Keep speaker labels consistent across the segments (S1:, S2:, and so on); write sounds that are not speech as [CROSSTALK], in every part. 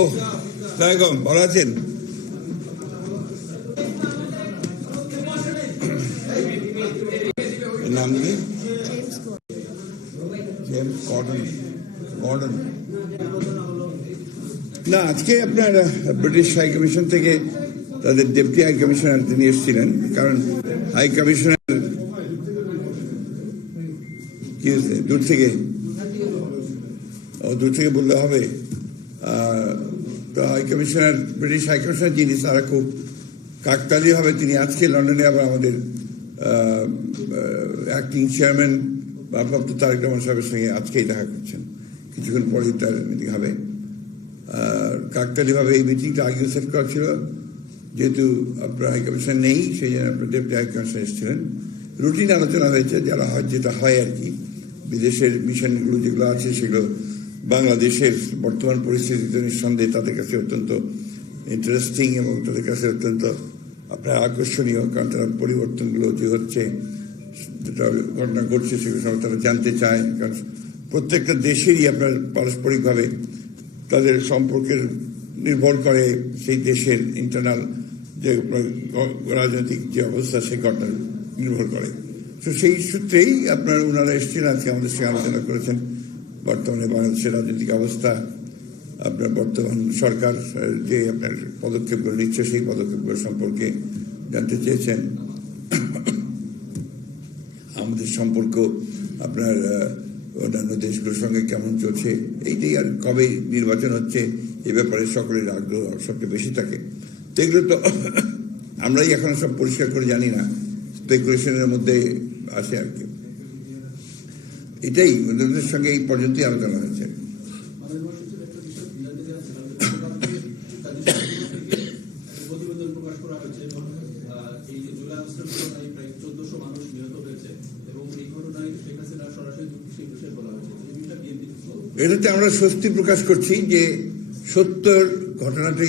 S1: ও, সালামালাইকুম, ভালো আছেন? নাম কি? জেমস গর্ডন গর্ডন না, আজকে আপনার ব্রিটিশ হাই কমিশন থেকে তাদের ডেপুটি হাই কমিশনার তিনি এসেছিলেন, কারণ হাই কমিশনার কি হয়েছে? দূর থেকে। ও, দূর থেকে বললে হবে। High commissioner, British high commissioner যিনি তারা খুব কাকতালি হবে তিনি আজকে লন্ডনে আবার আমাদের অ্যাক্টিং চেয়ারম্যান ভারপ্রাপ্ত তারেক রহমান সাহেবের সঙ্গে আজকেই দেখা করছেন। কিছুক্ষণ পরেই তার মিটিং হবে। কাকতালিভাবে এই মিটিংটা আগেও সেট করা ছিল। যেহেতু আপনার হাই কমিশন নেই, সেই জন্য আপনার ডেপুটি হাই কমিশন এসেছিলেন। রুটিন আলোচনা হয়েছে, যারা হয় যেটা হয় আর কি। বিদেশের মিশনগুলো যেগুলো আছে, সেগুলো বাংলাদেশের বর্তমান পরিস্থিতিতে নিঃসন্দেহে তাদের কাছে অত্যন্ত ইন্টারেস্টিং এবং তাদের কাছে অত্যন্ত, আপনার আকর্ষণীয়, কারণ তারা পরিবর্তনগুলো যে হচ্ছে, যেটা ঘটনা ঘটছে সেগুলো সব তারা জানতে চায়। কারণ প্রত্যেকটা দেশেরই আপনার পারস্পরিকভাবে তাদের সম্পর্কের নির্ভর করে সেই দেশের ইন্টারনাল যে রাজনৈতিক যে অবস্থা, সেই ঘটনা নির্ভর করে। তো সেই সূত্রেই আপনার ওনারা এসেছেন আজকে আমাদের সঙ্গে আলোচনা করেছেন। বর্তমানে বাংলাদেশের রাজনৈতিক অবস্থা, আপনার বর্তমান সরকার যে আপনার পদক্ষেপগুলো নিচ্ছে, সেই পদক্ষেপগুলো সম্পর্কে জানতে চেয়েছেন। আমাদের সম্পর্ক, আপনার অন্যান্য দেশগুলোর সঙ্গে কেমন চলছে, এইটাই আর কবে নির্বাচন হচ্ছে, এ ব্যাপারে সকলের আগ্রহ সবচেয়ে বেশি থাকে। তো এগুলো তো [COUGHS] আমরাই এখন সব পরিষ্কার করে জানি না। স্পেকুলেশনের মধ্যে আসে আর কি। এটাই ওদের সঙ্গে এই পর্যন্তই আলোচনা হয়েছে। এটাতে আমরা স্বস্তি প্রকাশ করছি যে সত্যর ঘটনাটি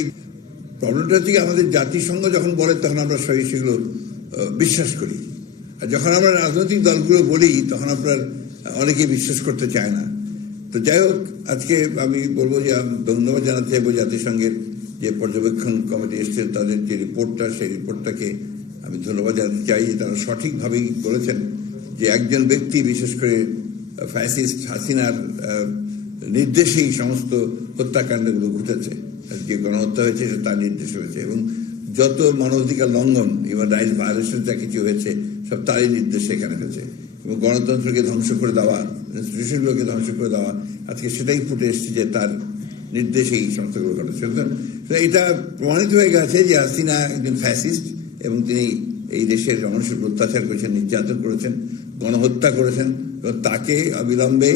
S1: প্রবলেমটা থেকে আমাদের জাতিসংঘ যখন বলে তখন আমরা সেগুলো বিশ্বাস করি। আর যখন আমরা রাজনৈতিক দলগুলো বলি, তখন আপনার অনেকে বিশ্বাস করতে চায় না। তো যাই হোক, আজকে আমি বলব যে ধন্যবাদ জানাতে চাইব জাতিসংঘের যে পর্যবেক্ষণ কমিটি এসেছেন তাদের যে রিপোর্টটা, সেই রিপোর্টটাকে আমি ধন্যবাদ জানাতে চাই যে তারা সঠিকভাবেই বলেছেন যে একজন ব্যক্তি, বিশেষ করে ফ্যাসিস্ট হাসিনার নির্দেশেই সমস্ত হত্যাকাণ্ডগুলো ঘটেছে। যে গণহত্যা হয়েছে, সেটা তার নির্দেশ হয়েছে। এবং যত মানবাধিকার লঙ্ঘন ইভেন রাইট ভায়োলেশন যা কিছু হয়েছে, সব তারই নির্দেশে এখানে হয়েছে। এবং গণতন্ত্রকে ধ্বংস করে দেওয়া ইনস্টিটিউশনগুলোকে ধ্বংস করে দেওয়া, আজকে সেটাই ফুটে এসেছে যে তার নির্দেশে এই সমস্তগুলো ঘটেছে। এটা প্রমাণিত হয়ে গেছে যে হাসিনা একজন ফ্যাসিস্ট এবং তিনি এই দেশের মানুষের অত্যাচার করেছেন, নির্যাতন করেছেন, গণহত্যা করেছেন, এবং তাকে অবিলম্বে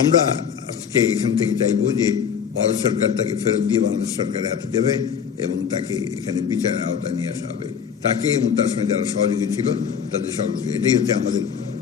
S1: আমরা আজকে এখান থেকে চাইব যে ভারত সরকার তাকে ফেরত দিয়ে বাংলাদেশ সরকারের হাতে দেবে এবং তাকে এখানে বিচারের আওতায় নিয়ে আসা হবে। তাকে এবং তার সঙ্গে যারা সহযোগী ছিল, তাদের সকলকে। এটাই হচ্ছে আমাদের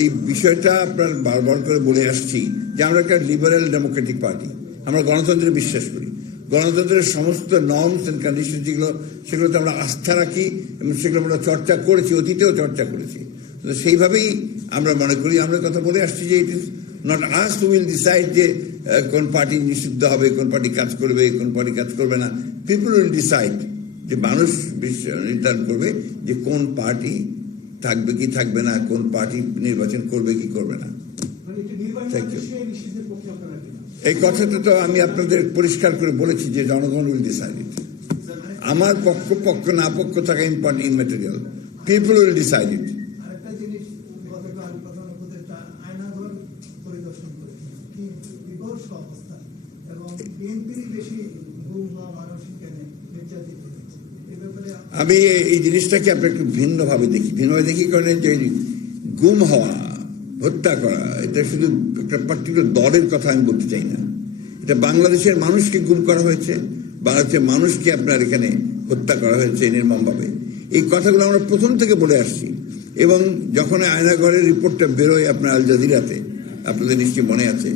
S1: এই বিষয়টা আপনার বারবার করে বলে আসছি যে আমরা একটা লিবারেল ডেমোক্রেটিক পার্টি আমরা গণতন্ত্রে বিশ্বাস করি। গণতন্ত্রের সমস্ত নর্মস অ্যান্ড কন্ডিশন যেগুলো, সেগুলোতে আমরা আস্থা রাখি এবং সেগুলো আমরা চর্চা করেছি, অতীতেও চর্চা করেছি। তো সেইভাবেই আমরা মনে করি, আমরা কথা বলে আসছি যে it is not us to will decide যে কোন পার্টি নিষিদ্ধ হবে, কোন পার্টি কাজ করবে, কোন পার্টি কাজ করবে না। পিপুল উইল ডিসাইড যে মানুষ নির্ধারণ করবে যে কোন পার্টি থাকবে কি থাকবে না কোন পার্টি নির্বাচন করবে কি করবে না। Thank you. এই কথাটা তো আমি আপনাদের পরিষ্কার করে বলেছি যে জনগণ উইল ডিসাইড ইট আমার পক্ষ পক্ষ না পক্ষ থাকা important immaterial people will decide it
S2: এবং বিএনপির বেশি মানুষ এখানে নির্যাতিত
S1: আমি এই- জিনিসটাকে আমরা একটু ভিন্নভাবে দেখি। ভিন্নভাবে দেখি কারণ যে গুম হওয়া, হত্যা করা, এটা শুধু একটা পার্টিকুলার দলের কথা আমি বলতে চাই না। এটা বাংলাদেশের মানুষকে গুম করা হয়েছে বাংলাদেশের মানুষকে আপনার এখানে হত্যা করা হয়েছে নির্মমভাবে। এই কথাগুলো আমরা প্রথম থেকে বলে আসছি। এবং যখন আয়নাগরের রিপোর্টটা বেরোয় আপনার আল জাজিরাতে, আপনাদের নিশ্চয়ই মনে আছে,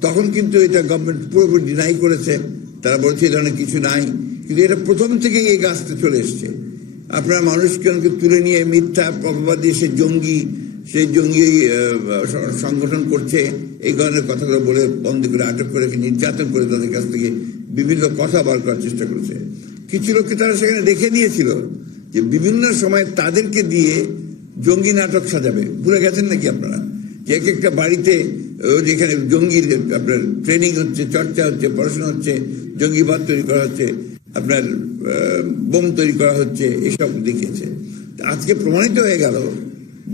S1: তখন কিন্তু এটা গভর্নমেন্ট পুরোপুরি ডিনাই করেছে। তারা বলছে এই ধরনের কিছু নাই। কিন্তু এটা প্রথম থেকেই এই গাছটা চলে এসছে। আপনার মানুষকে তুলে নিয়ে মিথ্যা প্রভাবাদ দিয়ে সে জঙ্গি সে জঙ্গি সংগঠন করছে, এই ধরনের কথাগুলো বলে বন্ধ করে আটক করে নির্যাতন করে তাদের কাছ থেকে বিভিন্ন কথা বার করার চেষ্টা করেছে। কিছু লোককে তারা সেখানে রেখে দিয়েছিল যে বিভিন্ন সময় তাদেরকে দিয়ে জঙ্গি নাটক সাজাবে। ভুলে গেছেন নাকি আপনারা? যে এক একটা বাড়িতে যেখানে জঙ্গির আপনার ট্রেনিং হচ্ছে, চর্চা হচ্ছে, পড়াশোনা হচ্ছে, জঙ্গিবাদ তৈরি করা হচ্ছে। আপনার বোম তৈরি করা হচ্ছে, এসব দেখিয়েছে তা আজকে প্রমাণিত হয়ে গেল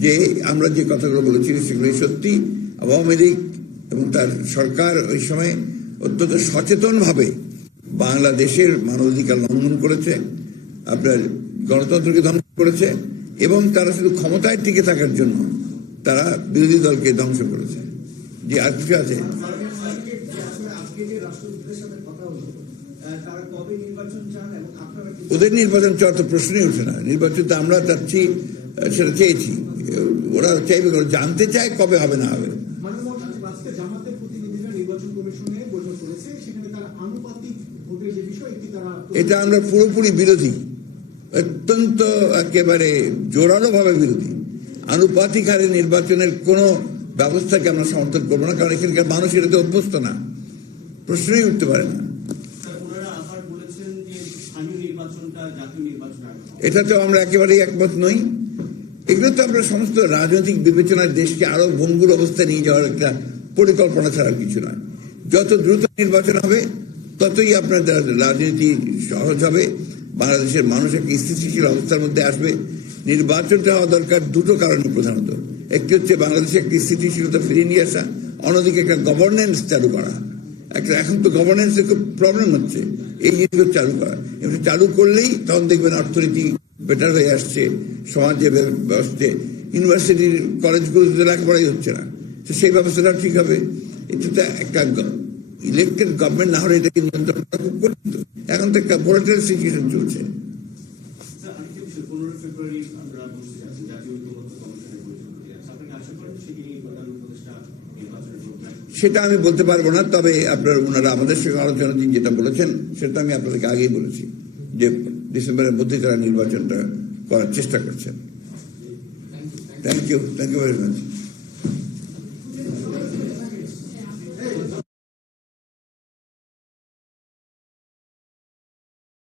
S1: যে আমরা যে কথাগুলো বলেছি সেগুলো সত্যি। আওয়ামী লীগ এবং তার সরকার ওই সময় অত্যন্ত সচেতনভাবে বাংলাদেশের মানবাধিকার লঙ্ঘন করেছে, আপনার গণতন্ত্রকে ধ্বংস করেছে, এবং তারা শুধু ক্ষমতায় টিকে থাকার জন্য তারা বিরোধী দলকে ধ্বংস করেছে। যে আর কিছু আছে
S3: আজকে যে রাষ্ট্রদূতদের সাথে কথা হলো আহ, তারা কবে নির্বাচন চান এবং আপনারা কি
S1: ওদের নির্বাচন চাওয়ার তো প্রশ্নই উঠে না। নির্বাচন তো আমরা চাচ্ছি সেটা চেয়েছি। ওরা চাইবে জানতে চায় কবে হবে না হবে।
S4: বিষয় এটি
S1: আমরা পুরোপুরি বিরোধী। অত্যন্ত একেবারে জোরালো ভাবে বিরোধী। আনুপাতিক হারে নির্বাচনের কোনো ব্যবস্থাকে আমরা সমর্থন করব না কারণ এখানকার মানুষ এটাতে অভ্যস্ত না। প্রশ্নই উঠতে পারে না।
S5: বলেছেন যে
S1: আমরা একেবারেই একমত নই। এগুলো তো আমরা সমস্ত রাজনৈতিক বিবেচনার দেশকে আরও ভঙ্গুর অবস্থায় নিয়ে যাওয়ার একটা পরিকল্পনা ছাড়া কিছু নয়। যত দ্রুত নির্বাচন হবে, ততই আপনার রাজনীতি সহজ হবে। বাংলাদেশের মানুষ একটা স্থিতিশীল অবস্থার মধ্যে আসবে। নির্বাচনটা হওয়া দরকার দুটো কারণে প্রধানত। একটি হচ্ছে বাংলাদেশে একটি স্থিতিশীলতা ফিরিয়ে নিয়ে আসা, অন্যদিকে একটা গভর্নেন্স চালু করা। এখন তো গভর্নেন্সের খুব প্রবলেম হচ্ছে। এই জিনিসগুলো চালু করা। এগুলো চালু করলেই তখন দেখবেন অর্থনীতি বেটার হয়ে আসছে, সমাজে ব্যবস্থা ইউনিভার্সিটির কলেজগুলোতে লেখাপড়াই হচ্ছে না। তো সেই ব্যবস্থাটা ঠিক হবে। এটা একটা ইলেক্টেড গভর্নমেন্ট না হলে এটাকে নিয়ন্ত্রণ করা খুব কঠিন এখন তো একটা ভোলাটাইল সিচুয়েশন চলছে। সেটা আমি বলতে পারব না তবে আপনার ওনারা আমাদের সঙ্গে আলোচনা দিন যেটা বলেছেন সেটা আমি আপনাদেরকে আগেই বলেছি যে ডিসেম্বরের মধ্যে তারা নির্বাচনটা করার চেষ্টা করছেন।
S6: Thank you
S1: thank you thank you very much